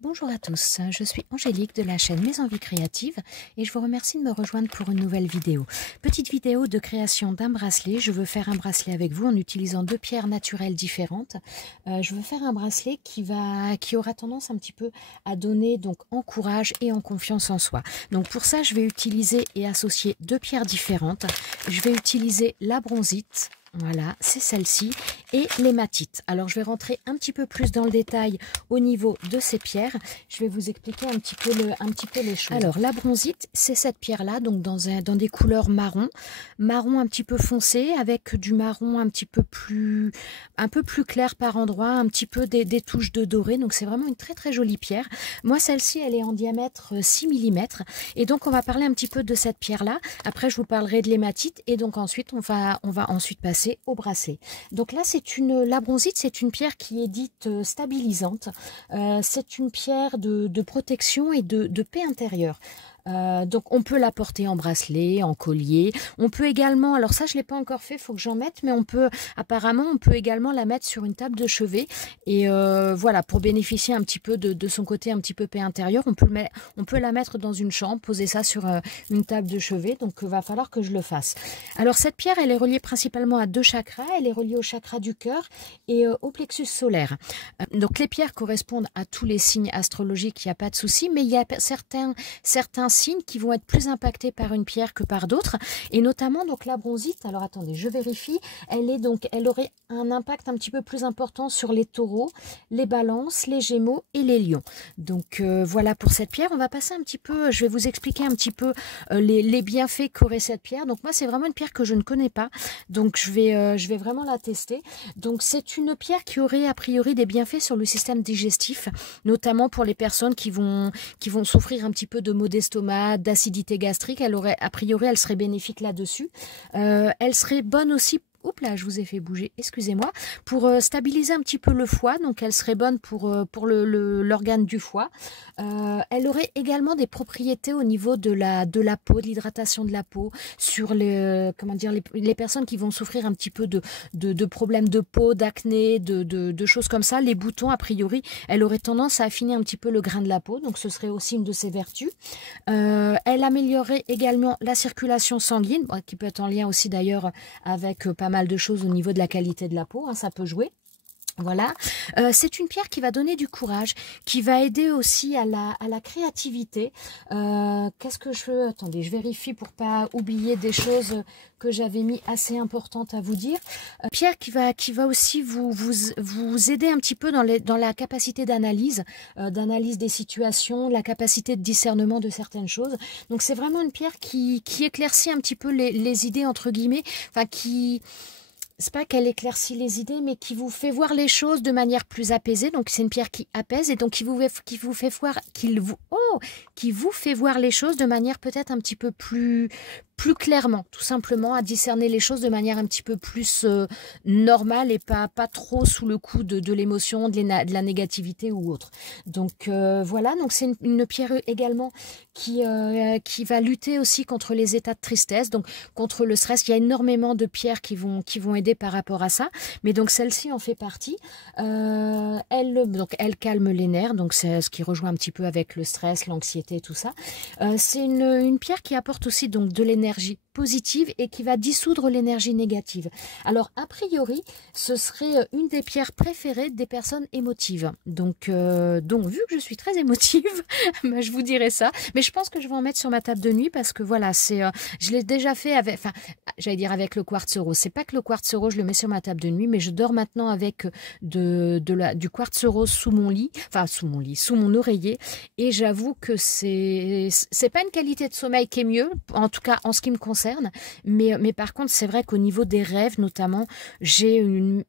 Bonjour à tous, je suis Angélique de la chaîne Mes Envies Créatives et je vous remercie de me rejoindre pour une nouvelle vidéo. Petite vidéo de création d'un bracelet. Je veux faire un bracelet avec vous en utilisant deux pierres naturelles différentes. Je veux faire un bracelet qui aura tendance un petit peu à donner donc en courage et en confiance en soi. Donc pour ça, je vais utiliser et associer deux pierres différentes. Je vais utiliser la bronzite. Voilà, c'est celle-ci et l'hématite. Alors, je vais rentrer un petit peu plus dans le détail au niveau de ces pierres. Je vais vous expliquer un petit peu les choses. Alors, la bronzite, c'est cette pierre-là, donc dans des couleurs marron un petit peu foncé, avec du marron un peu plus clair par endroit, un petit peu des touches de doré. Donc, c'est vraiment une très très jolie pierre. Moi, celle-ci, elle est en diamètre 6 mm. Et donc, on va parler un petit peu de cette pierre-là. Après, je vous parlerai de l'hématite. Et donc, ensuite, on va ensuite passer au bracelet. Donc là, la bronzite, c'est une pierre qui est dite stabilisante. C'est une pierre de protection et de paix intérieure. Donc on peut la porter en bracelet, en collier. On peut également, alors ça je l'ai pas encore fait, faut que j'en mette, mais apparemment on peut également la mettre sur une table de chevet. Et voilà, pour bénéficier un petit peu de son côté un petit peu paix intérieure, on peut la mettre dans une chambre, poser ça sur une table de chevet. Donc il va falloir que je le fasse. Alors cette pierre, elle est reliée principalement à deux chakras. Elle est reliée au chakra du cœur et au plexus solaire. Donc les pierres correspondent à tous les signes astrologiques, il n'y a pas de souci, mais il y a certains signes qui vont être plus impactés par une pierre que par d'autres, et notamment donc la bronzite. Alors attendez, je vérifie. Elle aurait un impact un petit peu plus important sur les taureaux, les balances, les gémeaux et les lions. Donc voilà pour cette pierre. On va passer un petit peu, je vais vous expliquer un petit peu les bienfaits qu'aurait cette pierre. Donc moi c'est vraiment une pierre que je ne connais pas, donc je vais vraiment la tester. Donc c'est une pierre qui aurait a priori des bienfaits sur le système digestif, notamment pour les personnes qui vont souffrir un petit peu de maux d'estomac, d'acidité gastrique. A priori, elle serait bénéfique là-dessus. Elle serait bonne aussi. Oups là, je vous ai fait bouger, excusez-moi, pour stabiliser un petit peu le foie. Donc elle serait bonne pour l'organe du foie. Elle aurait également des propriétés au niveau de la peau, de l'hydratation de la peau, sur les personnes qui vont souffrir un petit peu de problèmes de peau, d'acné, de choses comme ça. Les boutons, a priori, elle aurait tendance à affiner un petit peu le grain de la peau, donc ce serait aussi une de ses vertus. Elle améliorerait également la circulation sanguine, qui peut être en lien aussi d'ailleurs avec pas mal de choses au niveau de la qualité de la peau, hein, ça peut jouer. Voilà, c'est une pierre qui va donner du courage, qui va aider aussi à la créativité. Qu'est-ce que je veux? Attendez, je vérifie pour pas oublier des choses que j'avais mis assez importantes à vous dire. Pierre qui va aussi vous aider un petit peu dans la capacité d'analyse des situations, la capacité de discernement de certaines choses. Donc c'est vraiment une pierre qui éclaircit un petit peu les idées entre guillemets, enfin c'est pas qu'elle éclaircit les idées, mais qui vous fait voir les choses de manière plus apaisée. Donc c'est une pierre qui apaise et donc qui vous fait voir les choses de manière peut-être un petit peu plus clairement, tout simplement, à discerner les choses de manière un petit peu plus normale et pas trop sous le coup de l'émotion, de la négativité ou autre. Donc voilà, donc c'est une pierre également qui va lutter aussi contre les états de tristesse, donc contre le stress. Il y a énormément de pierres qui vont aider par rapport à ça, mais donc celle-ci en fait partie. Elle calme les nerfs, donc c'est ce qui rejoint un petit peu avec le stress, l'anxiété, tout ça. C'est une pierre qui apporte aussi donc de l'énergie positive et qui va dissoudre l'énergie négative. Alors a priori ce serait une des pierres préférées des personnes émotives, donc vu que je suis très émotive, bah, je vous dirais ça, mais je pense que je vais en mettre sur ma table de nuit parce que voilà, je l'ai déjà fait avec, enfin j'allais dire avec le quartz rose. C'est pas que le quartz rose je le mets sur ma table de nuit, mais je dors maintenant avec du quartz rose sous mon oreiller, et j'avoue que c'est pas une qualité de sommeil qui est mieux, en tout cas en ce qui me concerne, mais par contre c'est vrai qu'au niveau des rêves notamment, je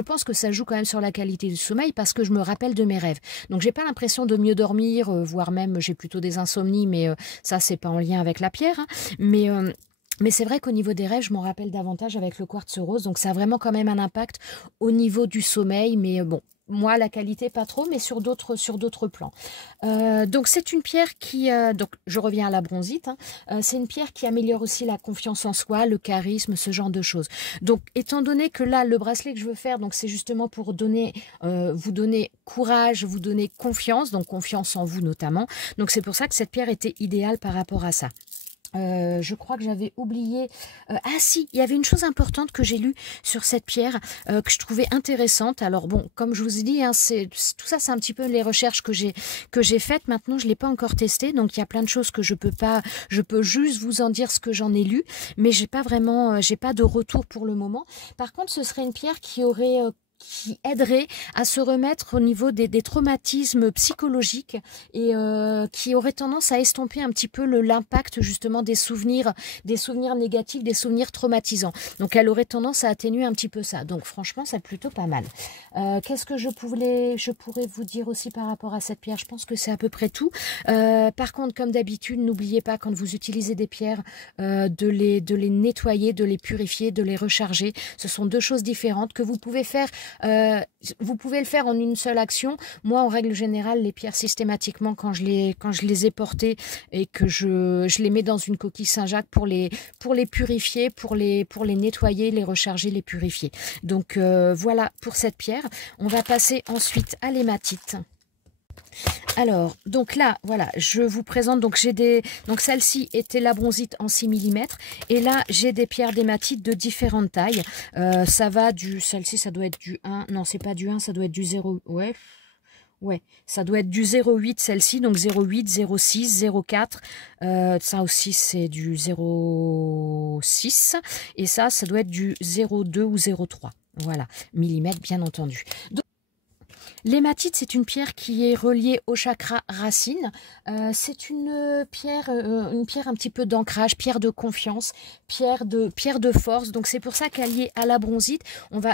pense que ça joue quand même sur la qualité du sommeil parce que je me rappelle de mes rêves. Donc j'ai pas l'impression de mieux dormir, voire même j'ai plutôt des insomnies, mais ça c'est pas en lien avec la pierre, hein. Mais c'est vrai qu'au niveau des rêves, je m'en rappelle davantage avec le quartz rose, donc ça a vraiment quand même un impact au niveau du sommeil, mais bon. moi, la qualité, pas trop, mais sur d'autres plans. Donc, c'est une pierre qui... donc, je reviens à la bronzite. Hein, c'est une pierre qui améliore aussi la confiance en soi, le charisme, ce genre de choses. Donc, étant donné que là, le bracelet que je veux faire, donc c'est justement pour vous donner courage, vous donner confiance, donc confiance en vous notamment. Donc, c'est pour ça que cette pierre était idéale par rapport à ça. Je crois que j'avais oublié... ah si, il y avait une chose importante que j'ai lue sur cette pierre que je trouvais intéressante. Alors bon, comme je vous ai dit, hein, tout ça c'est un petit peu les recherches que j'ai faites. Maintenant, je ne l'ai pas encore testé, donc il y a plein de choses que je peux juste vous en dire ce que j'en ai lu, mais j'ai pas de retour pour le moment. Par contre, ce serait une pierre qui aiderait à se remettre au niveau des traumatismes psychologiques et qui aurait tendance à estomper un petit peu l'impact justement des souvenirs négatifs, des souvenirs traumatisants. Donc elle aurait tendance à atténuer un petit peu ça. Donc franchement, c'est plutôt pas mal. Qu'est-ce que je pourrais vous dire aussi par rapport à cette pierre? Je pense que c'est à peu près tout. Par contre, comme d'habitude, n'oubliez pas quand vous utilisez des pierres de les nettoyer, de les purifier, de les recharger. Ce sont deux choses différentes que vous pouvez faire. Vous pouvez le faire en une seule action. Moi, en règle générale, les pierres systématiquement, quand je les ai portées et que je les mets dans une coquille Saint-Jacques pour les purifier, pour les nettoyer, les recharger, les purifier. Donc voilà pour cette pierre. On va passer ensuite à l'hématite. Alors, donc là, voilà, je vous présente, donc celle-ci était la bronzite en 6 mm, et là, j'ai des pierres d'hématite de différentes tailles. Celle-ci, ça doit être du 1, non, c'est pas du 1, ça doit être du 0, ouais, ça doit être du 0,8 celle-ci, donc 0,8, 0,6, 0,4, ça aussi c'est du 0,6, et ça doit être du 0,2 ou 0,3, voilà, millimètres bien entendu. L'hématite, c'est une pierre qui est reliée au chakra racine. C'est une pierre un petit peu d'ancrage, pierre de confiance, pierre de force. Donc c'est pour ça qu'alliée à la bronzite,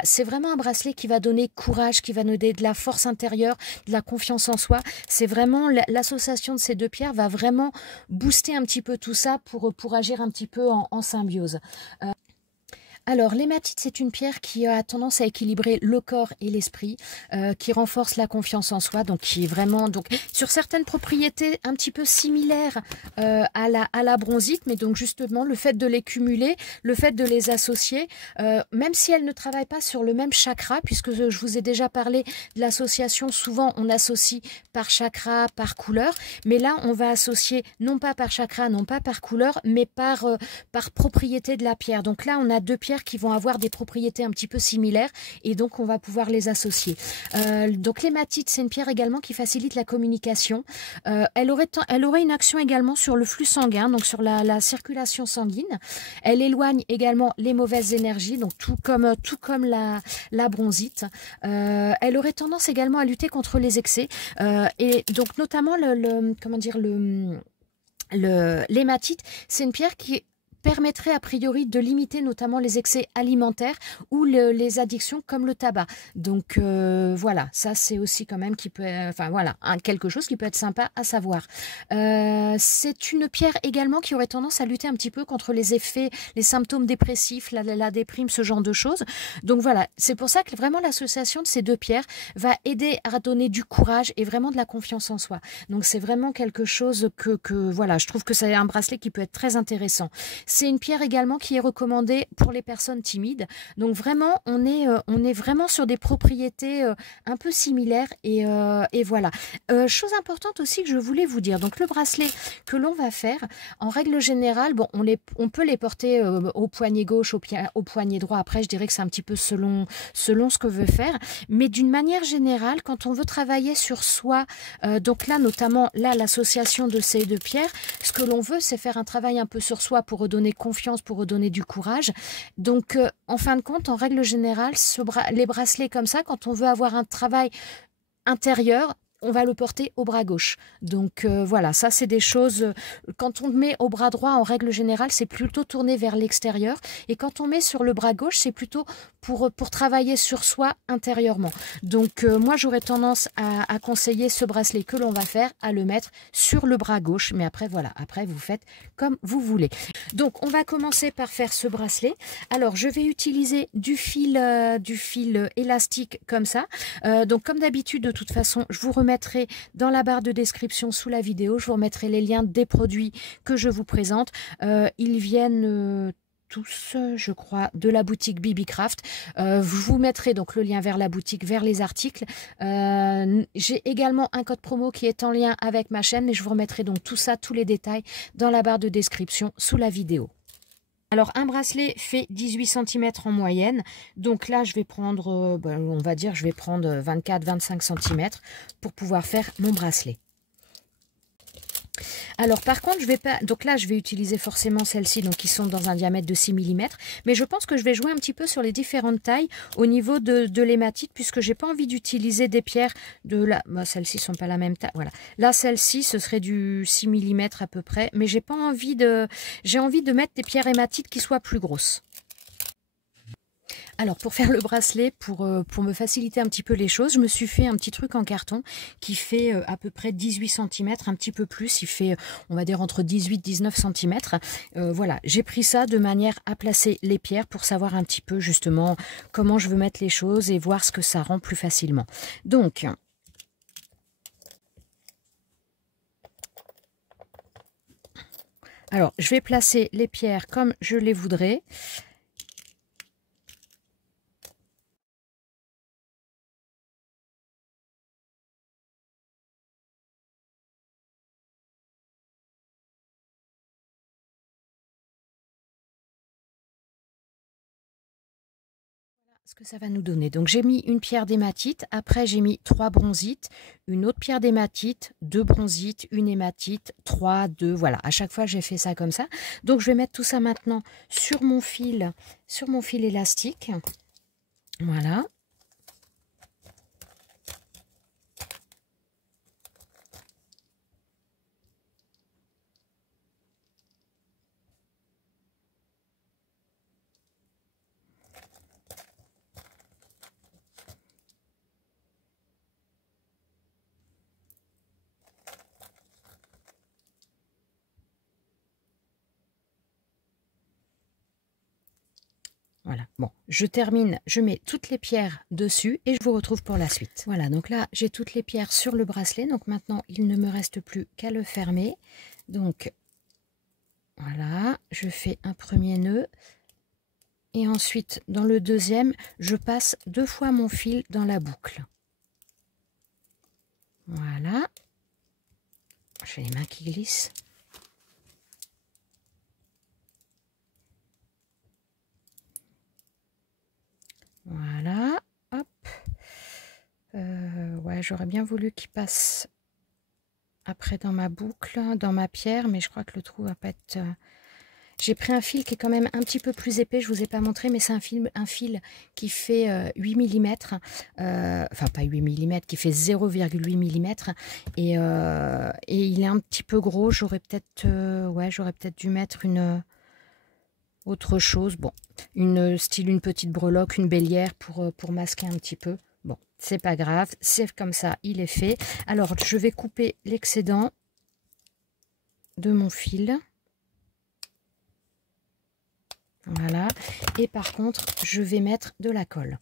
c'est vraiment un bracelet qui va donner courage, qui va donner de la force intérieure, de la confiance en soi. C'est vraiment l'association de ces deux pierres va vraiment booster un petit peu tout ça pour agir un petit peu en symbiose. Alors, l'hématite, c'est une pierre qui a tendance à équilibrer le corps et l'esprit, qui renforce la confiance en soi, donc qui est vraiment sur certaines propriétés un petit peu similaires à la bronzite, mais donc justement le fait de les cumuler, le fait de les associer, même si elles ne travaillent pas sur le même chakra, puisque je vous ai déjà parlé de l'association, souvent on associe par chakra, par couleur, mais là on va associer non pas par chakra, non pas par couleur, mais par propriété de la pierre. Donc là on a deux pierres qui vont avoir des propriétés un petit peu similaires et donc on va pouvoir les associer. Donc l'hématite, c'est une pierre également qui facilite la communication. Elle aurait une action également sur le flux sanguin, donc sur la circulation sanguine. Elle éloigne également les mauvaises énergies, donc tout comme la bronzite. Elle aurait tendance également à lutter contre les excès et donc notamment l'hématite, c'est une pierre qui permettrait a priori de limiter notamment les excès alimentaires ou les addictions comme le tabac. Donc voilà, ça c'est aussi quand même quelque chose qui peut être sympa à savoir. C'est une pierre également qui aurait tendance à lutter un petit peu contre les effets, les symptômes dépressifs, la déprime, ce genre de choses. Donc voilà, c'est pour ça que vraiment l'association de ces deux pierres va aider à donner du courage et vraiment de la confiance en soi. Donc c'est vraiment quelque chose que voilà, je trouve que c'est un bracelet qui peut être très intéressant. C'est une pierre également qui est recommandée pour les personnes timides. Donc vraiment, on est vraiment sur des propriétés un peu similaires et voilà. Chose importante aussi que je voulais vous dire. Donc le bracelet que l'on va faire, en règle générale, bon, on peut les porter au poignet gauche, au poignet droit. Après, je dirais que c'est un petit peu selon ce que veut faire. Mais d'une manière générale, quand on veut travailler sur soi, donc là, notamment là, l'association de ces deux pierres, ce que l'on veut, c'est faire un travail un peu sur soi pour redonner confiance, pour redonner du courage. Donc, en fin de compte, en règle générale, les bracelets comme ça, quand on veut avoir un travail intérieur, on va le porter au bras gauche. Donc voilà, ça c'est des choses, quand on le met au bras droit, en règle générale, c'est plutôt tourné vers l'extérieur. Et quand on met sur le bras gauche, c'est plutôt pour travailler sur soi intérieurement. Donc moi, j'aurais tendance à conseiller ce bracelet que l'on va faire, à le mettre sur le bras gauche. Mais après, voilà, après vous faites comme vous voulez. Donc on va commencer par faire ce bracelet. Alors je vais utiliser du fil élastique comme ça. Donc comme d'habitude, de toute façon, je vous remettrai dans la barre de description sous la vidéo, je vous remettrai les liens des produits que je vous présente. Ils viennent tous, je crois, de la boutique BB-Craft. Je vous mettrai donc le lien vers la boutique, vers les articles. J'ai également un code promo qui est en lien avec ma chaîne et je vous remettrai donc tout ça, tous les détails dans la barre de description sous la vidéo. Alors, un bracelet fait 18 cm en moyenne. Donc là, je vais prendre, on va dire, je vais prendre 24-25 cm pour pouvoir faire mon bracelet. Alors par contre, je vais pas. Donc là, je vais utiliser forcément celles-ci, donc qui sont dans un diamètre de 6 mm. Mais je pense que je vais jouer un petit peu sur les différentes tailles au niveau de l'hématite, puisque j'ai pas envie d'utiliser des pierres de la. Bon, celles-ci sont pas la même taille. Voilà. Là, celle-ci, ce serait du 6 mm à peu près. Mais j'ai pas envie de. J'ai envie de mettre des pierres hématites qui soient plus grosses. Alors pour faire le bracelet, pour me faciliter un petit peu les choses, je me suis fait un petit truc en carton qui fait à peu près 18 cm, un petit peu plus, il fait on va dire entre 18-19 cm. Voilà, j'ai pris ça de manière à placer les pierres pour savoir un petit peu justement comment je veux mettre les choses et voir ce que ça rend plus facilement. Donc, alors je vais placer les pierres comme je les voudrais. Ce que ça va nous donner. Donc j'ai mis une pierre d'hématite, après j'ai mis 3 bronzites, une autre pierre d'hématite, 2 bronzites, une hématite, 3, 2, voilà. À chaque fois j'ai fait ça comme ça. Donc je vais mettre tout ça maintenant sur mon fil élastique. Voilà. Voilà, bon, je termine, je mets toutes les pierres dessus et je vous retrouve pour la suite. Voilà, donc là, j'ai toutes les pierres sur le bracelet. Donc maintenant, il ne me reste plus qu'à le fermer. Donc, voilà, je fais un premier nœud. Et ensuite, dans le deuxième, je passe 2 fois mon fil dans la boucle. Voilà. J'ai les mains qui glissent. Voilà, hop. Ouais, j'aurais bien voulu qu'il passe après dans ma boucle, dans ma pierre, mais je crois que le trou va pas être... J'ai pris un fil qui est quand même un petit peu plus épais, je vous ai pas montré, mais c'est un fil qui fait 8 mm, enfin pas 8 mm, qui fait 0,8 mm, et il est un petit peu gros. J'aurais peut-être dû mettre une autre chose, bon, une petite breloque, une bélière pour masquer un petit peu. Bon, c'est pas grave, c'est comme ça, il est fait. Alors, je vais couper l'excédent de mon fil. Voilà, et par contre, je vais mettre de la colle.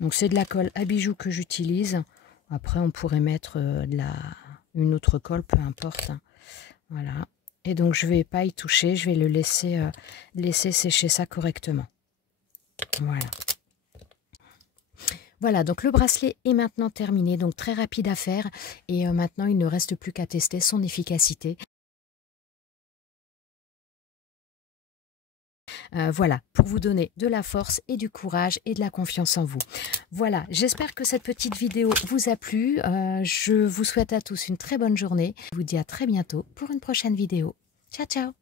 Donc, c'est de la colle à bijoux que j'utilise. Après, on pourrait mettre une autre colle, peu importe. Voilà. Et donc, je ne vais pas y toucher, je vais le laisser sécher ça correctement. Voilà. Voilà, donc le bracelet est maintenant terminé, donc très rapide à faire. Et maintenant, il ne reste plus qu'à tester son efficacité. Voilà, pour vous donner de la force et du courage et de la confiance en vous. Voilà, j'espère que cette petite vidéo vous a plu. Je vous souhaite à tous une très bonne journée. Je vous dis à très bientôt pour une prochaine vidéo. Ciao, ciao!